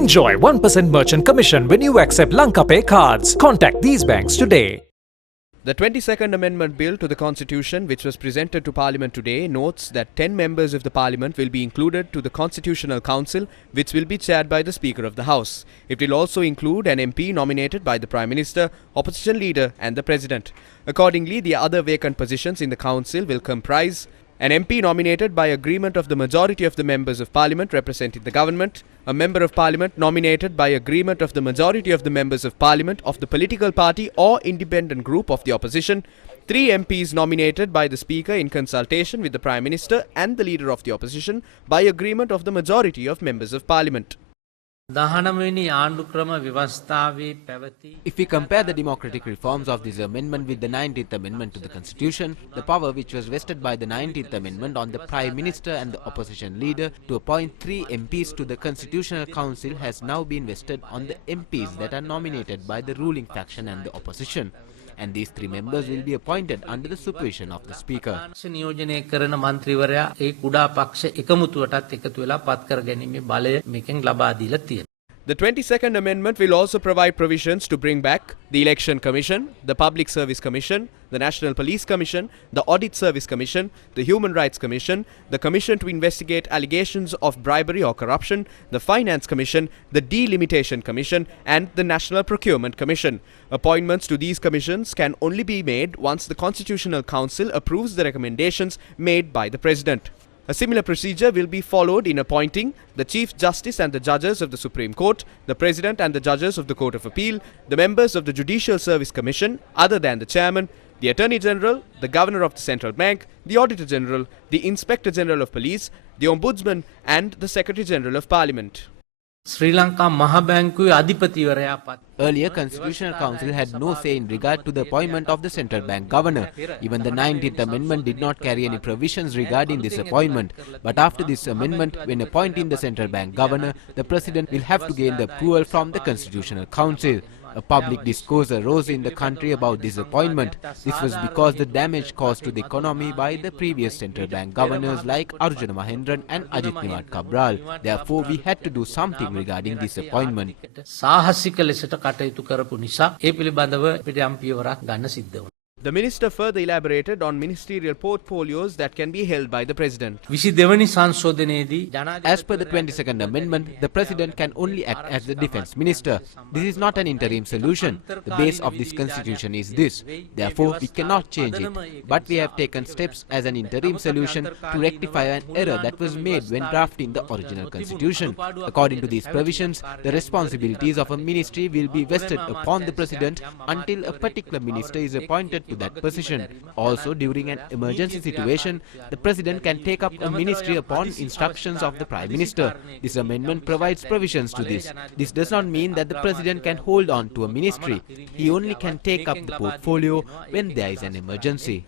Enjoy 1% merchant commission when you accept Lanka Pay cards. Contact these banks today. The 22nd Amendment Bill to the Constitution, which was presented to Parliament today, notes that 10 members of the Parliament will be included to the Constitutional Council, which will be chaired by the Speaker of the House. It will also include an MP nominated by the Prime Minister, Opposition Leader and the President. Accordingly, the other vacant positions in the Council will comprise an MP nominated by agreement of the majority of the members of Parliament representing the government, a Member of Parliament nominated by agreement of the majority of the members of Parliament of the political party or independent group of the opposition, 3 MPs nominated by the Speaker in consultation with the Prime Minister and the Leader of the Opposition by agreement of the majority of members of Parliament. If we compare the democratic reforms of this amendment with the 19th Amendment to the Constitution, the power which was vested by the 19th Amendment on the Prime Minister and the Opposition Leader to appoint 3 MPs to the Constitutional Council has now been vested on the MPs that are nominated by the ruling faction and the opposition. And these 3 members will be appointed under the supervision of the Speaker. The 22nd Amendment will also provide provisions to bring back the Election Commission, the Public Service Commission, the National Police Commission, the Audit Service Commission, the Human Rights Commission, the Commission to investigate allegations of bribery or corruption, the Finance Commission, the Delimitation Commission and the National Procurement Commission. Appointments to these commissions can only be made once the Constitutional Council approves the recommendations made by the President. A similar procedure will be followed in appointing the Chief Justice and the judges of the Supreme Court, the President and the judges of the Court of Appeal, the members of the Judicial Service Commission other than the Chairman, the Attorney General, the Governor of the Central Bank, the Auditor General, the Inspector General of Police, the Ombudsman and the Secretary General of Parliament. Earlier, Constitutional Council had no say in regard to the appointment of the Central Bank Governor. Even the 19th Amendment did not carry any provisions regarding this appointment. But after this amendment, when appointing the Central Bank Governor, the President will have to gain the approval from the Constitutional Council. A public discourse arose in the country about this appointment. This was because the damage caused to the economy by the previous central bank governors like Arjuna Mahendran and Ajit Niwat Cabral. Therefore, we had to do something regarding this appointment. The Minister further elaborated on ministerial portfolios that can be held by the President. As per the 22nd Amendment, the President can only act as the Defence Minister. This is not an interim solution. The base of this constitution is this. Therefore, we cannot change it. But we have taken steps as an interim solution to rectify an error that was made when drafting the original constitution. According to these provisions, the responsibilities of a ministry will be vested upon the President until a particular minister is appointed to that position. Also, during an emergency situation, the President can take up a ministry upon instructions of the Prime Minister. This amendment provides provisions to this. This does not mean that the President can hold on to a ministry. He only can take up the portfolio when there is an emergency.